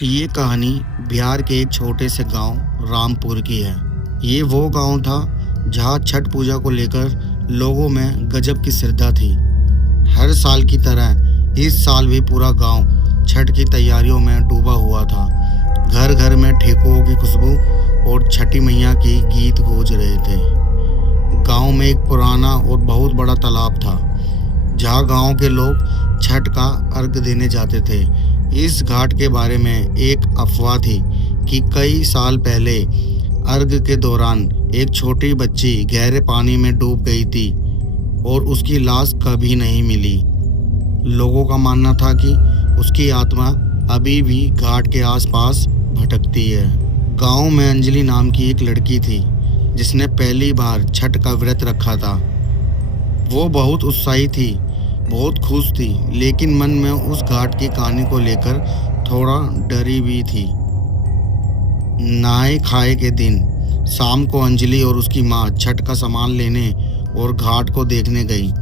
ये कहानी बिहार के एक छोटे से गांव रामपुर की है। ये वो गांव था जहां छठ पूजा को लेकर लोगों में गजब की श्रद्धा थी। हर साल की तरह इस साल भी पूरा गांव छठ की तैयारियों में डूबा हुआ था। घर घर में ठेकुओं की खुशबू और छठी मैया की गीत गूंज रहे थे। गांव में एक पुराना और बहुत बड़ा तालाब था जहां गांव के लोग छठ का अर्घ देने जाते थे। इस घाट के बारे में एक अफवाह थी कि कई साल पहले अर्घ के दौरान एक छोटी बच्ची गहरे पानी में डूब गई थी और उसकी लाश कभी नहीं मिली। लोगों का मानना था कि उसकी आत्मा अभी भी घाट के आसपास भटकती है। गांव में अंजलि नाम की एक लड़की थी जिसने पहली बार छठ का व्रत रखा था। वो बहुत उत्साही थी, बहुत खुश थी, लेकिन मन में उस घाट की कहानी को लेकर थोड़ा डरी भी थी। नहाए खाए के दिन शाम को अंजलि और उसकी माँ छठ का सामान लेने और घाट को देखने गई।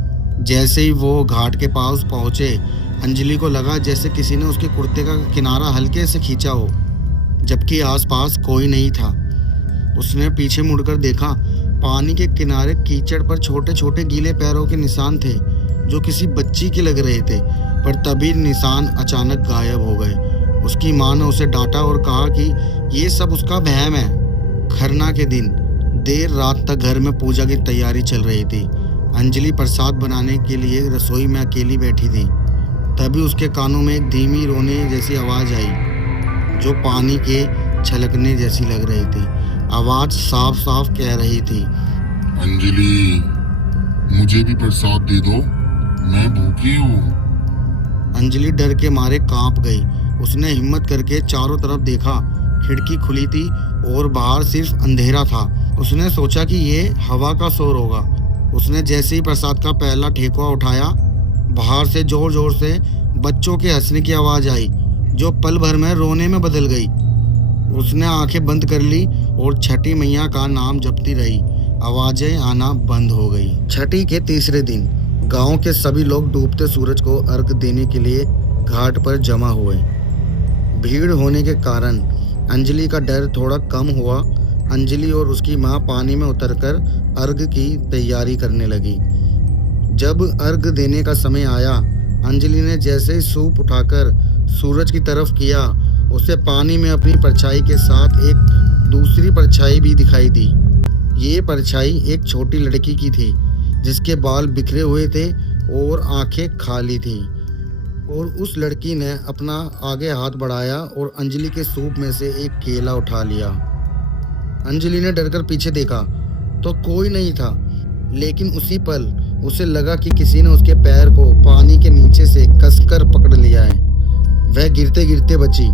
जैसे ही वो घाट के पास पहुंचे, अंजलि को लगा जैसे किसी ने उसके कुर्ते का किनारा हल्के से खींचा हो, जबकि आसपास कोई नहीं था। उसने पीछे मुड़कर देखा, पानी के किनारे कीचड़ पर छोटे छोटे गीले पैरों के निशान थे जो किसी बच्ची के लग रहे थे। पर तभी निशान अचानक गायब हो गए। उसकी माँ ने उसे डांटा और कहा कि ये सब उसका वहम है। खरना के दिन देर रात तक घर में पूजा की तैयारी चल रही थी। अंजलि प्रसाद बनाने के लिए रसोई में अकेली बैठी थी। तभी उसके कानों में एक धीमी रोने जैसी आवाज़ आई जो पानी के छलकने जैसी लग रही थी। आवाज़ साफ साफ कह रही थी, अंजलि, मुझे भी प्रसाद दे दो, मैं भूखी हूँ। अंजलि डर के मारे कांप गई। उसने हिम्मत करके चारों तरफ देखा। खिड़की खुली थी और बाहर सिर्फ अंधेरा था। उसने सोचा कि ये हवा का शोर होगा। उसने जैसे ही प्रसाद का पहला ठेकुआ उठाया, बाहर से जोर जोर से बच्चों के हंसने की आवाज़ आई जो पल भर में रोने में बदल गई। उसने आंखें बंद कर ली और छठी मैया का नाम जपती रही। आवाज़ें आना बंद हो गई। छठी के तीसरे दिन गांव के सभी लोग डूबते सूरज को अर्घ देने के लिए घाट पर जमा हुए। भीड़ होने के कारण अंजलि का डर थोड़ा कम हुआ। अंजलि और उसकी माँ पानी में उतरकर अर्घ की तैयारी करने लगी। जब अर्घ देने का समय आया, अंजलि ने जैसे ही सूप उठाकर सूरज की तरफ किया, उसे पानी में अपनी परछाई के साथ एक दूसरी परछाई भी दिखाई दी। ये परछाई एक छोटी लड़की की थी जिसके बाल बिखरे हुए थे और आंखें खाली थी। और उस लड़की ने अपना आगे हाथ बढ़ाया और अंजलि के सूप में से एक केला उठा लिया। अंजलि ने डरकर पीछे देखा तो कोई नहीं था, लेकिन उसी पल उसे लगा कि किसी ने उसके पैर को पानी के नीचे से कसकर पकड़ लिया है। वह गिरते गिरते बची।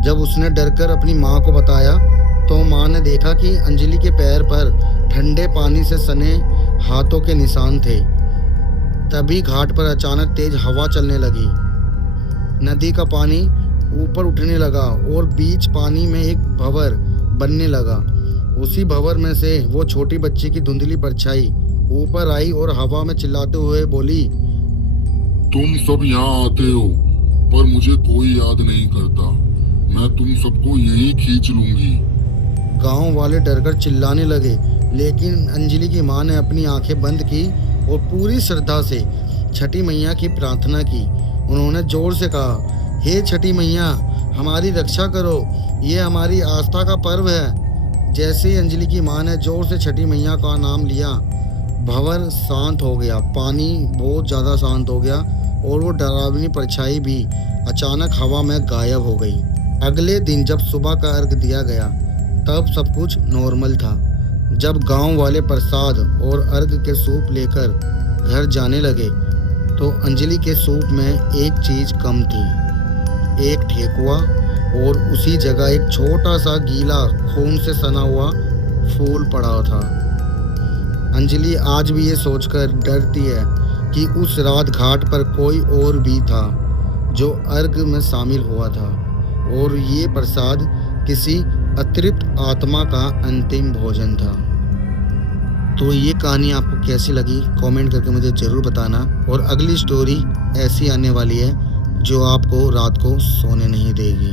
जब उसने डरकर अपनी माँ को बताया तो माँ ने देखा कि अंजलि के पैर पर ठंडे पानी से सने हाथों के निशान थे। तभी घाट पर अचानक तेज हवा चलने लगी। नदी का पानी ऊपर उठने लगा और बीच पानी में एक भंवर बनने लगा। उसी भंवर में से वो छोटी बच्ची की धुंधली परछाई ऊपर आई और हवा में चिल्लाते हुए बोली, तुम सब यहाँ आते हो पर मुझे कोई याद नहीं करता। मैं तुम सबको यहीं खींच लूंगी। गांव वाले डरकर चिल्लाने लगे, लेकिन अंजलि की माँ ने अपनी आंखें बंद की और पूरी श्रद्धा से छठी मैया की प्रार्थना की। उन्होंने जोर से कहा, हे छठी मैया, हमारी रक्षा करो, ये हमारी आस्था का पर्व है। जैसे ही अंजलि की माँ ने जोर से छठी मैया का नाम लिया, भंवर शांत हो गया। पानी बहुत ज़्यादा शांत हो गया और वो डरावनी परछाई भी अचानक हवा में गायब हो गई। अगले दिन जब सुबह का अर्घ दिया गया तब सब कुछ नॉर्मल था। जब गांव वाले प्रसाद और अर्घ के सूप लेकर घर जाने लगे तो अंजलि के सूप में एक चीज़ कम थी, एक ठेकुआ और उसी जगह एक छोटा सा गीला खून से सना हुआ फूल पड़ा था। अंजलि आज भी ये सोचकर डरती है कि उस रात घाट पर कोई और भी था जो अर्घ में शामिल हुआ था और ये प्रसाद किसी अतृप्त आत्मा का अंतिम भोजन था। तो ये कहानी आपको कैसी लगी कमेंट करके मुझे ज़रूर बताना। और अगली स्टोरी ऐसी आने वाली है जो आपको रात को सोने नहीं देगी।